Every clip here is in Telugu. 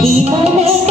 நீ மன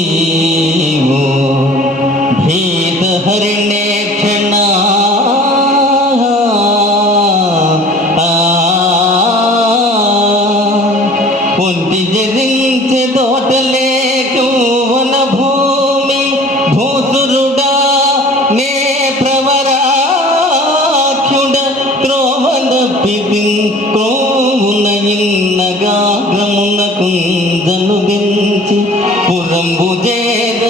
الدين దించి పురంబుదేవ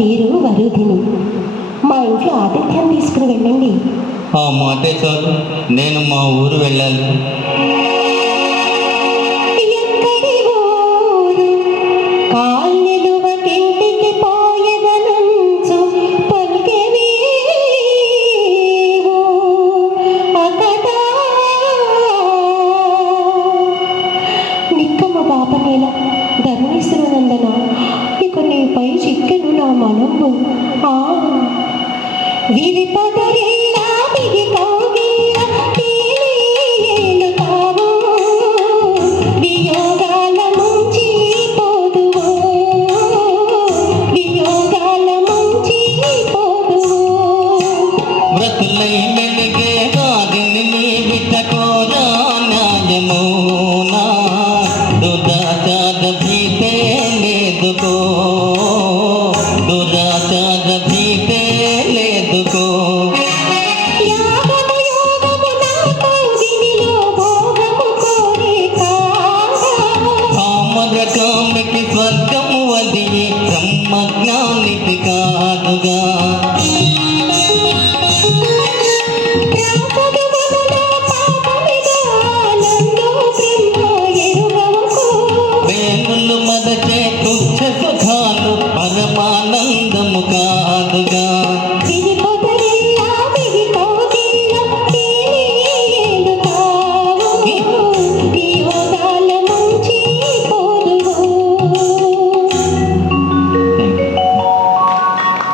పేరు వరుధిని. మా ఇంట్లో ఆతిథ్యం తీసుకుని వెళ్ళండి. ఆ మాట చాలు. నేను మా ఊరు వెళ్ళాలి. మనము విరిపదరి